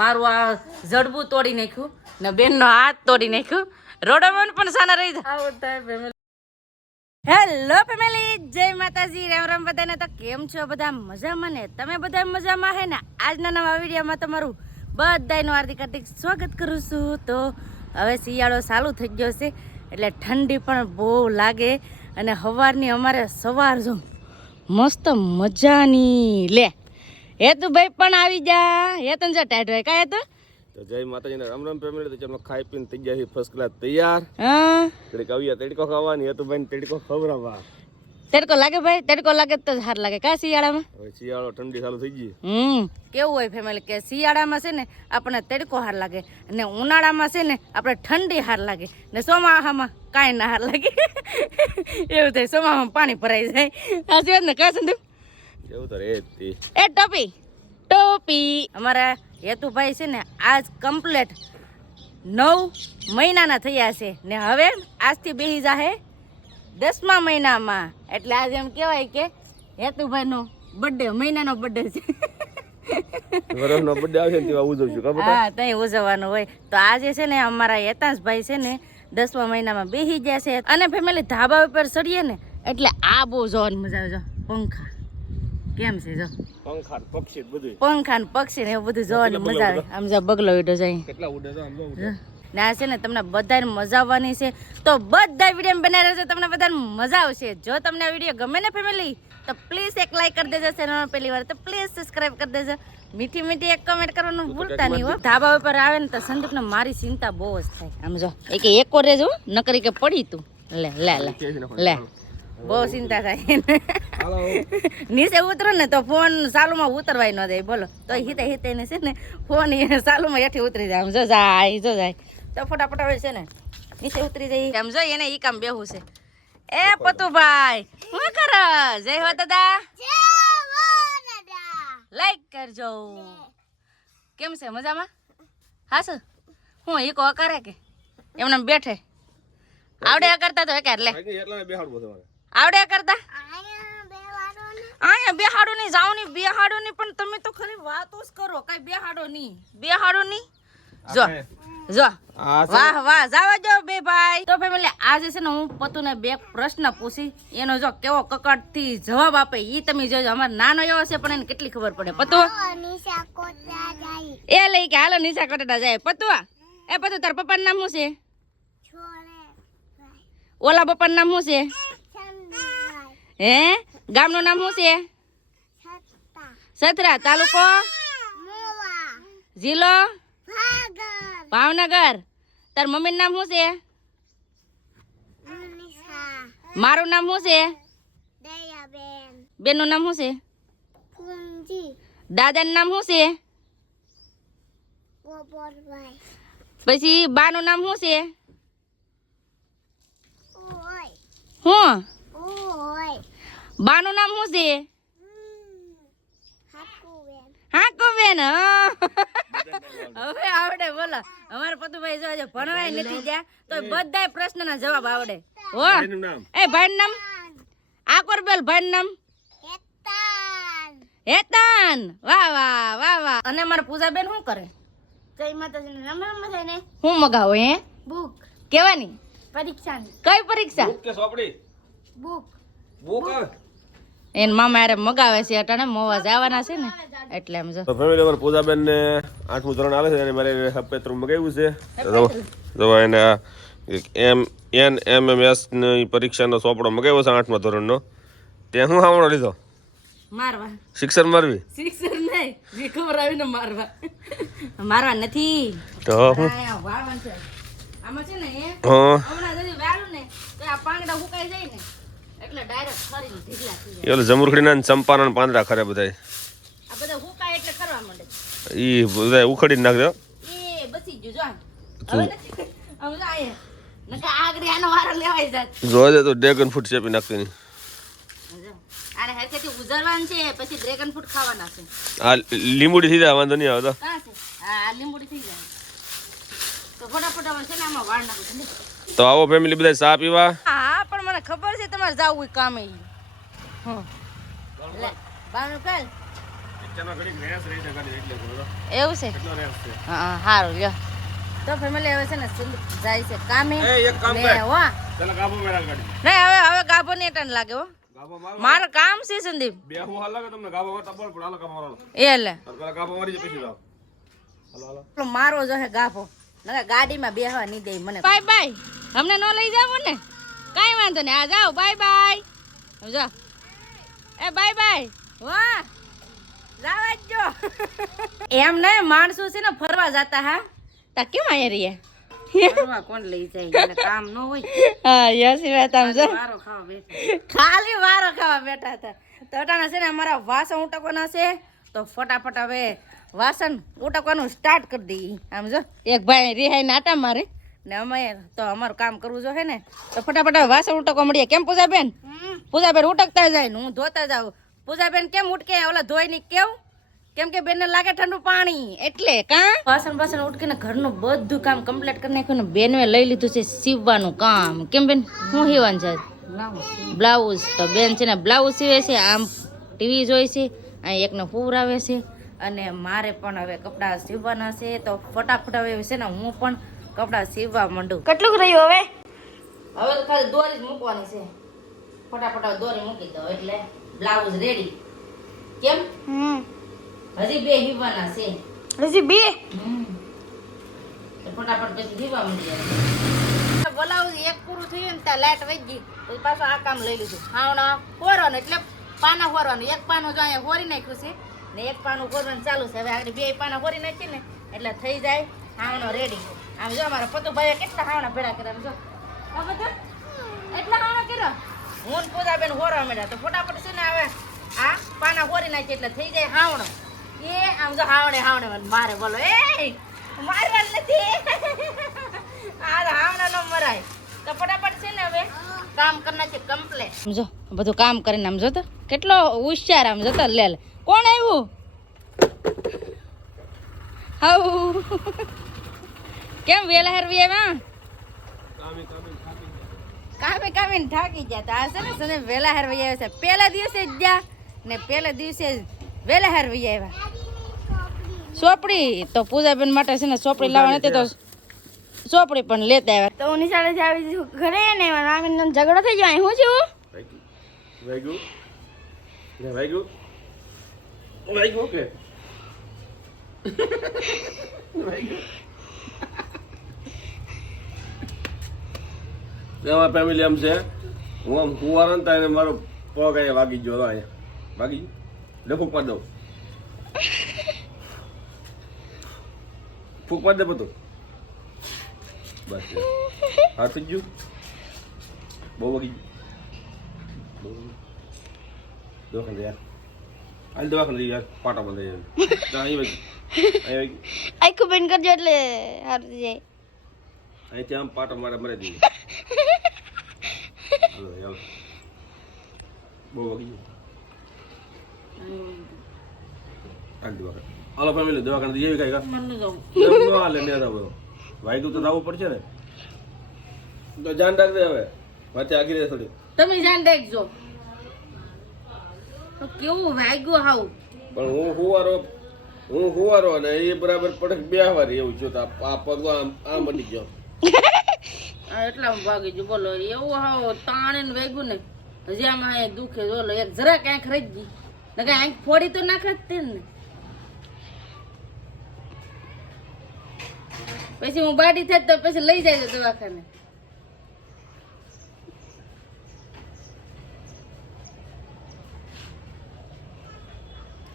મારું આ જડબું તોડી નાખ્યું ને બેનનો હાથ તોડી નાખ્યું. રોડોમાં પણ સાના રહી જાય હેલો ફેમિલી જય માતાજી. રામ રામ બધાને. તો કેમ છો બધા? મજામાં ને? તમે બધા મજામાં હે ને? આજના નવા વિડીયોમાં તમારું બધાનું હાર્દિક હાર્દિક સ્વાગત કરું છું. તો હવે શિયાળો ચાલુ થઈ ગયો છે એટલે ઠંડી પણ બહુ લાગે. અને સવારની અમારે સવાર જો મસ્ત મજાની. લે હેતુભાઈ પણ આવી જા. હેતન જો ટાઈટ હોય. કાય તો તો જય માતાજીને રામ રામ ફેમિલી તો ચાલો ખાઈ પીને થઈ ગયા છે ફર્સ્ટ ક્લાસ તૈયાર. હા. તડકો આવ્યા તડકો ખાવાની. હતું ભાઈ તડકો ખવરાવા તડકો લાગે ભાઈ? તડકો લાગે તો હાર સારું લાગે. કા શિયાળામાં? હવે શિયાળો ઠંડી ચાલુ થઈ ગઈ. હમ. કેવું હોય ફેમિલી કે શિયાળામાં છે ને આપણે તડકો હાર લાગે અને ઉનાળામાં છે ને આપણે ઠંડી હાર લાગે. ને ચોમાસામાં કાંઈ ના હાર લાગે. એવું થાય ચોમાસામાં પાણી ભરાઈ જાય. આ સિવાય ને કા સંધુ એવું તો રે એ ટોપી ટોપી. અમારા હેતુભાઈ છે ને આજ કમ્પ્લેટ નવ મહિનાના થયા છે ને હવે આજથી બેસી જાહે દસમા મહિનામાં. એટલે આજે એમ કહેવાય કે હેતુભાઈનો બર્થડે મહિનાનો બર્થડે છે. વરસનો બર્થડે આવશે ને તેવા ઉજવશું ખબર હા ત્યાં ઉજવવાનું હોય. તો આજે છે ને અમારા યતાંશભાઈ છે ને દસમા મહિનામાં બેસી ગયા છે. અને ફેમિલી ધાબા ઉપર ચડીએ ને એટલે આ બહુ જોવાની મજા આવે જો પંખા. કેમ છે જો? પંખા પક્ષી બધું પંખા પક્ષી ને એવું બધું જોવાની મજા આવે. આમ જો બગલો વિડો જાય કેટલા ઉડે આમ જો ઉડે. ને છે ને તમને બધાને મજા આવવાની છે. તો બધા વીડિયો બનાવી રહેશે તમને બધાને મજા આવશે. જો તમને આ વીડિયો ગમે ને ફેમિલી તો પ્લીઝ એક લાઈક કરી દેજો ચેનલ પહેલી વાર. તો પ્લીઝ સબસ્ક્રાઇબ કરી દેજો. મીઠી મીઠી એક કમેન્ટ કરવાનું ભૂલતા નહીં હો. ધાબા ઉપર આવે ને તો સંદીપને મારી ચિંતા બહુ જ થાય. આમ જો એક એક રેજો નકરી કે પડી તું. લે લે લે. લે. બહુ ચિંતા થાય હાલો. નીચે ઉતરો ને તો ફોન ચાલુમાં ઉતરવાય ન જાય. બોલો. તો હિતે હિતે ને છે ને ફોન સાલુમાં ચાલુમાં હેઠી ઉતરી જાય. આમ જો જાય જો જાય. તો ફટાફટ આવે છે ને. નીચે ઉતરી જાય આમ જો એને ઈ કામ બેહું છે. એ પતુભાઈ શું કરો? જય હો દાદા. લાઈક કરજો. કેમ છે? મજામાં? હા સર. હું ઈકો કરે કે? એમને બેઠે. આવડે આ કરતા તો એક લે. કાંઈ નહીં, એટલાને બેહાડવું તમારે આવડે કરતા? અહીંયા બેહાડો નહીં જાવ નહીં બેહાડો નહીં પણ તમે તો ખાલી વાતો જ કરો કઈ બેહાડો નહીં બેહાડો નહીં જો. જો વાહ વાહ જાવા જો બે ભાઈ. તો ફેમિલી આજે છે ને હું પતુને બે પ્રશ્ન પૂછી એનો જો કેવો કકડથી જવાબ આપે ઈ તમે જોજો. અમાર નાનો એવો છે પણ એને કેટલી ખબર પડે. પતુ? એ લઈ કે હાલો નિશા કોટડા જાય. પતુ એ પતુ તાર પપ્પાનું નામ શું છે? ઓલા પપ્પાનું નામ શું છે? હે? ગામનું નામ શું છે? સતરા. તાલુકો? જિલ્લો? ભાવનગર. તાર મમ્મીનું નામ શું છે? મારું નામ શું છે? બેનનું નામ શું છે? દાદાનું નામ શું છે? પછી બાનું નામ શું છે? હું? બાનું નામ શું છે? હા. બેન હવે આવડે બોલો. અમારે પતુભાઈ જો ભણવાય નથી ગયા તો બધાય પ્રશ્નના જવાબ આવડે. હો. એનું નામ? એ ભાઈ નામ? આકોર બેલ ભાઈનું નામ? હેતાન. વાહ વાહ વાહ વાહ. અને અમારા પૂજાબેન શું કરે? જય માતાજીને રામ રામ બધાને હું મગાવો હે? બુક. કેવાની? પરીક્ષાની. કઈ પરીક્ષા? બુક કે સોપડી બુક બુક એન મામા યાર મગાવે છે અટાણે મોવા જવાના છે ને એટલે એમ જો. તો ફેમિલી અમારે પૂજાબેન ને આઠમું ધોરણ આવે છે અને મારે હપેત્રું મગાવ્યું છે. જો એને આ એમ એન એમ એમ એસની પરીક્ષાનો સોપડો મગાવ્યો છે આઠમા ધોરણનો. ત્યાં હું સાંભળો લીધો? મારવા. શિક્ષણ મારવી? શિક્ષર નહીં જે આવીને મારવા. મારવા નથી. તો હું? વાળવાનું છે. આમાં છે ને હા. હમણાં যদি વાળું ને તો આ પાંગડા હુકાઈ જાય ને. એટલે જમરૂખડીના ચંપાના પાંદડા ખરે બધા ઉખડી ઈ બધા ઉખડીને નાખજો. જોજે તો ડ્રેગન ફ્રૂટ ચેપી નાખતી નહીં લીંબુડી થઈ જાય વાંધો નહીં આવે તો. કાં છે? આ લીંબુડી થઈ જાય. તો ફટાફટ હવે છે ને આમાં વાળ નાખું તો આવો ફેમિલી બધા ચા પીવા? હા પણ મને ખબર છે તમારે જાવું કામે બાનું કાલ એવું છે? હા સારું લ્યો. તો ફેમિલી હવે છે ને જાય છે કામે. એ એક કામ કર. હો. ગાડી. નહીં હવે હવે ગાભો ને ટન લાગે હો. મારું કામ છે સંદીપ. બે હું હાલ લાગે તમને ગાભો માં તબલ પણ હાલો ગાભો મારો એ લે. પેલા ગાભો મારી પછી જાવ હાલો હાલો. મારો જો હે ગાભો. નકર ગાડીમાં બેહવા નહીં દે મને. Bye bye. હમને ન લઈ જાવ ને. કાઈ વાંધો નહીં. આ જાઓ. Bye bye. જો. એ બાય બાય. વાહ. જાવા જ એમ નહીં માણસો છે ને ફરવા જતા હા. તા કેમ આયા રહ્યા ફરવા કોણ લઈ જાય? એને કામ ન હોય. હા યસી વાત આમ જો. વારો ખાવા બેઠા ખાલી વારો ખાવા બેઠા હતા. તો અટાણા છે ને અમારા વાસણ ઉટકોના છે. તો ફટાફટ હવે વાસણ ઉટકવાનું સ્ટાર્ટ કરી દઈએ. આમ જો. એક ભાઈ રિહાઈ નાટા મારે. ને અમે તો અમારું કામ કરવું જો હે ને. તો ફટાફટ વાસણ ઉટકવા મળીએ. કેમ પૂજાબેન? પૂજાબેન ઉટકતા જાય ને હું ધોતા જાઉં. પૂજાબેન કેમ ઉટકે? ઓલા ધોઈ ની કેવું? કેમ કે બેનને લાગે ઠંડુ પાણી. એટલે કા? વાસણ વાસણ ઉટકીને ઘરનું બધું કામ કમ્પ્લીટ કરી નાખ્યું ને બેનએ લઈ લીધું છે સીવવાનું કામ. કેમ બેન? હું હીવાનું છે? બ્લાઉઝ. તો બેન છે ને બ્લાઉઝ સીવે છે આમ ટીવી જોઈ છે અહીં એકને પુરાવે છે. અને મારે પણ હવે કપડાં સીવવાના છે તો ફટાફટ હવે છે ને હું પણ કપડાં સીવવા માંડું. કેટલું રહ્યું હવે? હવે તો ખાલી દોરી જ મૂકવાની છે. ફટાફટ દોરી મૂકી દો એટલે બ્લાઉઝ રેડી કેમ? હજી બે સીવવાના છે. હજી બે? તો ફટાફટ પછી દીવા મળી બ્લાઉઝ એક પૂરું થયું ને ત્યાં લાઈટ વહી ગઈ. પછી પાછું આ કામ લઈ લીધું. હાવણા હોરવાનું એટલે પાના હોરવાનું. એક પાનું જો અહીંયા હોરી નાખ્યું છે ને એક પાનું કરવાનું ચાલુ છે. હવે આગળ બે પાના હોરી નાખીએ ને એટલે થઈ જાય હાવણો રેડી આમ જો અમારા પતુભાઈએ કેટલા હાવણા ભેડા કર્યા જો. આ બધા? એટલા હાવણા કર્યા? હું પૂજાબેન હોરવા મળ્યા તો ફટાફટ છે ને હવે આ પાના હોરી નાખીએ એટલે થઈ જાય હાવણો. એ આમ જો હાવણે હાવણે મારે બોલો એ મારવાનું નથી. આ હાવણા નો મરાય. તો ફટાફટ છે ને હવે કામ કરના છે કમ્પ્લેટ સમજો બધું કામ કરીને આમ જોતો કેટલો હોશિયાર આમ જોતો લે લે. કોણ આવ્યું? હાઉ. કેમ વેલા હરવી આવ્યા કામે કામે થાકી ગયા. તા છે ને, સને વેલા હરવી આવ્યા છે. પહેલા દિવસે જ ગયા ને પહેલા દિવસે જ વેલા હરવી આવ્યા. ચોપડી તો પૂજાબેન માટે છે ને ચોપડી લાવવાની હતી તો ચોપડી પણ લેતા આવ્યા. તો હું નિશાળેથી આવી છું ઘરે ને મારા મામીનો ઝઘડો થઈ ગયો. હું છું? વાગ્યું વાગ્યું વાગ્યું કે અમારા ફેમિલી એમ છે હું આમ કુંવારો ને ત્યારે મારો પગ અહીંયા વાગી ગયો અહીંયા વાગી ગયું લે ફૂક પાડી દઉં ફૂક પાડી દે બધું બસ હા થઈ ગયું બહુ વાગી ગયું દવાખાને યાર હાલ દવાખાને બંધ યાર અહીં વાગી અહીં વાગી આખું બંધ કરજો એટલે સારું જાય. અહીંથી આમ પાટા મારે મરે દઈએ બહુ વાગી હાલ દવાખાને. હાલો ફેમિલી દવાખાને એવી કઈ કા હાલે ને તો બધું. વાગ્યું તો થવું પડશે ને. તો ધ્યાન રાખજે હવે. વાતે આગી રહે થોડી તમે ધ્યાન રાખજો. તો કેવું વાગ્યું હાવ? પણ હું હુવારો હું હુવારો ને એ બરાબર પડક બે વાર એવું થયું તો આ- પગ આમ આમ બની ગયો. આ એટલા ભાગી ગયું. બોલો એવું હાવ તાણે ને વાગ્યું ને હજી આમાં અહીંયા દુખે. બોલો એક જરાક આંખ રહી જ ને કાંઈ આંખ ફોડી તો નાખે જ તે ને. પછી હું બાડી થાય તો પછી લઈ જાય દવાખાને.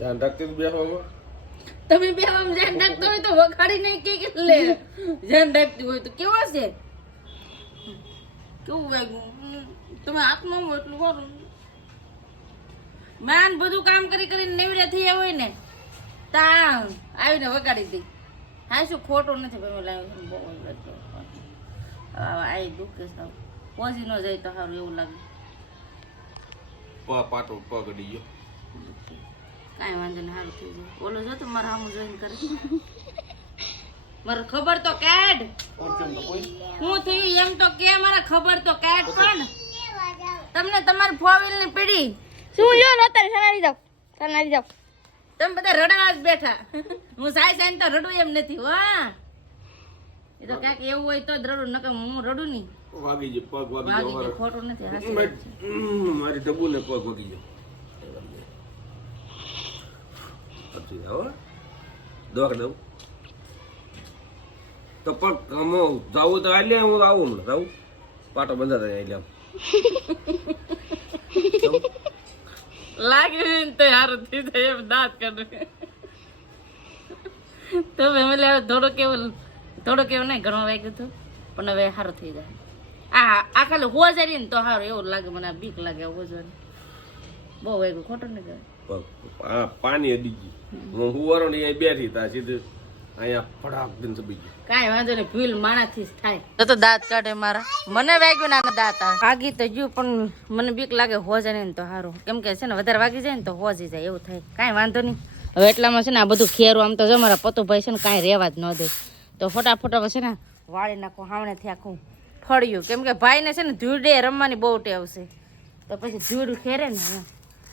ધ્યાન રાખતી બેસવામાં તમે બે આમ ધ્યાન રાખતો હોય તો વખાડી નહીં કે લે? ધ્યાન રાખતી હોય તો કેવા છે? કેવું વાગ્યું તમે હાથમાં હોય એટલું કરો. માન બધું કામ કરી કરીને નેવડ્યા થઈ હોય ને તા આવીને વગાડી દે. હા શું ખોટું નથી ભાઈ લાવ્યું બહુ લાગ્યું આ દુખે સાવ પહોંચી ન જાય તો સારું એવું લાગે. પ- પાટો પગડી ગયો. કાંઈ વાંધો નહીં સારું થઈ જાય. ઓલો જો તો મારા સામું જોઈન કરે. મારે ખબર તો કાઢ. હું થઈ એમ તો કે મારા ખબર તો કાઢ પણ. તમને તમારી ફોવિલની પીડી. શું લ્યો લો તારે સનારી જાવ સનારી જાવ તમે બધા રડવા જ બેઠા. હું સાઈ સાઈ તો રડું એમ નથી વાહ એ તો ક્યાંક એવું હોય તો જ રડું નકર હું રડું નહીં. વાગી ગયો પગ વાગી વાગી ખોટું નથી મારી ડબ્બુ ને પગ વાગી ગયો. પછી હો દવા દઉં. તો પણ આમ જવું તો આલે હું આવું હમણાં જાવું પાટો બંધા થઈ એટલે લાગ્યું ને તો હારું થઈ જાય એમ દાંત કાઢું. તો ફેમિલી હવે થોડો કેવો થોડો કેવો નહીં ઘણો વાગ્યું હતું, પણ હવે સારું થઈ જાય. આ આ ખાલી હોવા જાય ને તો સારું એવું લાગે, મને બીક લાગે હોજવાની બહુ વાગ્યું, ખોટું નહીં કહેવાય. પાણી અડી ગયું. હું હુવારો ને અહીંયા બેઠી તા સીધું અહીંયા ફડાક દિન સબી ગયું. કાંઈ વાંધો નહીં ભૂલ માણાથી જ થાય. તો તો દાંત કાઢે મારા. મને વાગ્યું નાના દાંત વાગી તો ગયું પણ મને બીક લાગે હોજે નહીં ને તો સારું કેમ કે છે ને વધારે વાગી જાય ને તો હોજી જાય એવું થાય. કાંઈ વાંધો નહીં. હવે એટલામાં છે ને આ બધું ખેરું આમ તો જો મારા પતુભાઈ છે ને કાંઈ રહેવા જ ન દે. તો ફટાફટ હવે છે ને વાળી નાખું હાવણેથી આખું ફળ્યું. કેમ કે ભાઈને છે ને ધૂળે રમવાની બહુ ટેવ છે. તો પછી ધૂળ ખેરે ને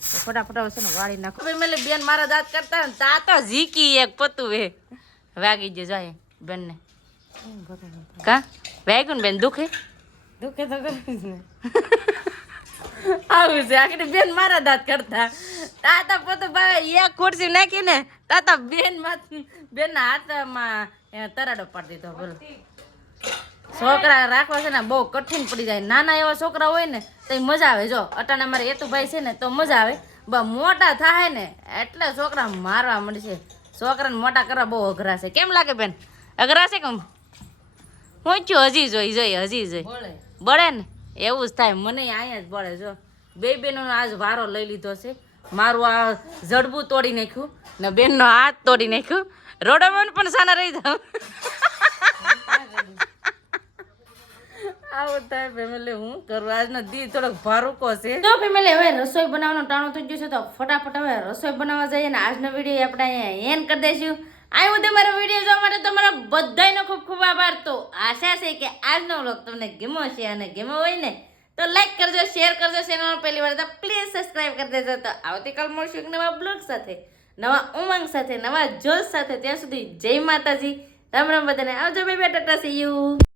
ફટાફટ હવે છે ને વાળી નાખો. ભાઈ મેલે બેન મારા દાંત કરતા ને તા ઝીકી એક પતું વે વાગી જ જાય બેનને. કા? વાગ્યું ને બેન દુખે? દુખે તો કરે ને. આવું છે. આખરી બેન મારા દાંત કરતા. તાતા પોતું ભાઈ એક ખુરશી નાખી ને તાતા બેનમાં બેન હાથમાં તરાડો પાડી દીધો બોલો. છોકરા રાખવા છે ને બહુ કઠિન પડી જાય. નાના એવા છોકરા હોય ને તો મજા આવે. જો અટાણે મારે એતુભાઈ છે ને તો મજા આવે. બ મોટા થાય ને એટલે છોકરા મારવા મળશે. છોકરાને મોટા કરવા બહુ અઘરા છે. કેમ લાગે બેન? અઘરા છે કેમ હું છું હજી જોઈ જોઈ હજી જોઈ. બળે. ને? એવું જ થાય. મને અહીંયા જ બળે જો. બે બેનો આજ વારો લઈ લીધો છે. મારું આ જડબું તોડી નાખ્યું ને બેનનો હાથ તોડી નાખ્યું. રોડોમાં પણ સાના રહી જાવ આવું થાય ફેમિલી હું કરું? આજનો દી થોડોક ભારુકો છે. તો ફેમિલી હવે રસોઈ બનાવવાનો ટાણું થઈ ગયું છે, તો ફટાફટ હવે રસોઈ બનાવવા જઈએ ને આજનો વીડિયો આપણે અહીંયા એન્ડ કરી દઈશું. આવ્યું તમારો વીડિયો જોવા માટે તમારા બધાયનો ખૂબ ખૂબ આભાર. તો આશા છે કે આજનો વ્લોગ તમને ગેમો છે અને ગેમો હોય ને, તો લાઈક કરજો શેર કરજો ચેનલ પહેલી વાર તો પ્લીઝ સબસ્ક્રાઈબ કરી દેજો. તો આવતીકાલ મળશું એક નવા બ્લોગ સાથે, નવા ઉમંગ સાથે, નવા જોશ સાથે. ત્યાં સુધી જય માતાજી. રામ રામ બધાને. આવજો બે બે ટાટા યુ